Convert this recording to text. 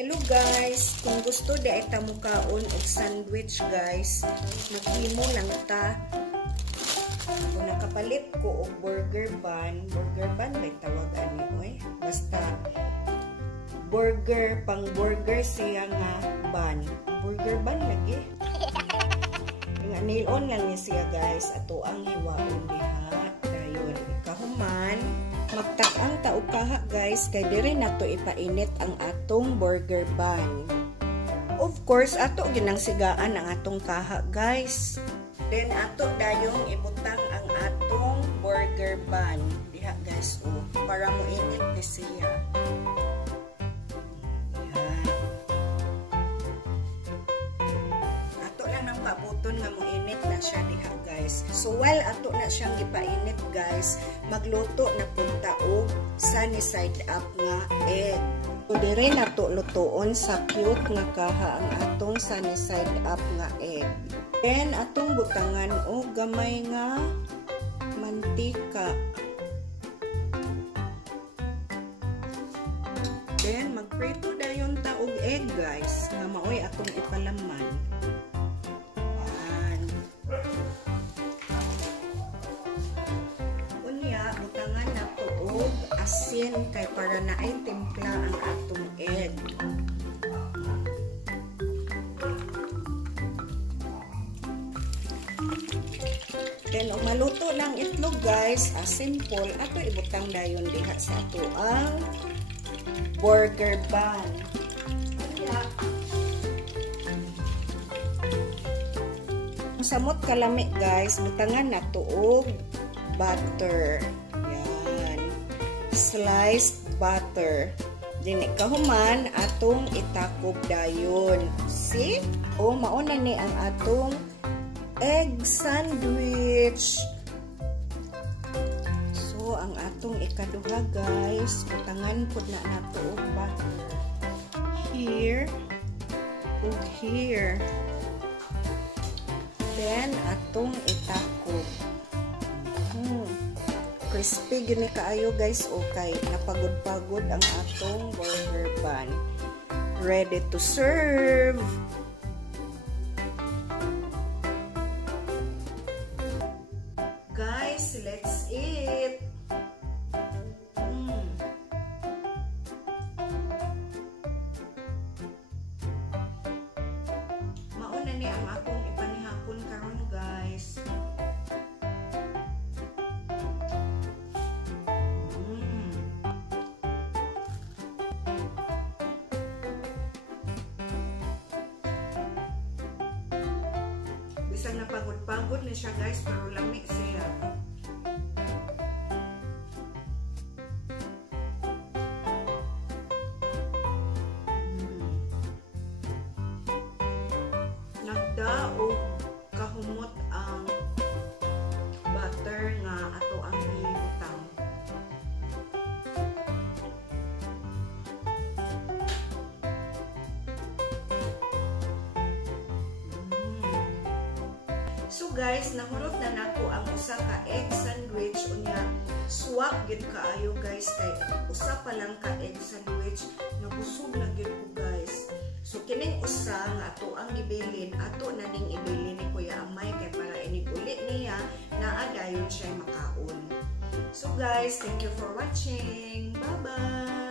Hello guys, kung gusto di ay tamukaon og sandwich guys, maghimo lang ta. Kung nakapalit ko og burger bun may tawag ani oy. Basta burger, pang burger siya nga bun. Burger bun lagi. Nga nail on lang ni siya guys, ato ang hiwaon diha. Dayon ikahuman. Magtak-ang taukaha guys, kay dire nato ipainit ang atong burger bun. Of course, ato ginang sigaan ang atong kaha guys. Then ato dayong ibutang ang atong burger bun. Diha guys, para mo init ni siya. Yan. Ato lang nang pabuton nga mo init na siya diha guys. So while ato na siyang ipainit guys, magluto na punta og sunny side up nga egg. So dire nato lutoon sa cute nga kaha ang atong sunny side up nga egg. Then atong butangan og gamay nga mantika. Then magprito dayon ta og egg guys nga maoy atong ipalaman. Butangan na to og asin kay para na ay timpla ang atong egg. Then maluto ng itlog guys, simple, ato ibutang dayon diha sa ato ang burger bun. Samot kalami guys, butangan na to og butter. Yan. Sliced butter. Dini kahuman atong itakob dayon. See? O mauna ni ang atong egg sandwich. So ang atong ikaduha guys, butangan pud na nato og butter. Here ug here. Then atong itakob. Crispy gini kaayo guys, okay. Napagod-pagod ang atong burger bun. Ready to serve. Guys, let's eat. Mauna ni ang akong ipanihapon karon guys. Bisang napagod-pagod na siya guys, pero lamig siya. Nagdaog kahumot ang butter nga ato ang ibutang. So guys, nahurot na nako ang usa ka egg sandwich unya swak gid kaayo guys kay usa pa lang ka egg sandwich nabusog na gid ko guys. So kining usa nga ato ang gibilin, ato na ning ibilin ni Kuya Amay kay para inig uli niya naa dayon siya makaon. So guys, thank you for watching. Bye-bye.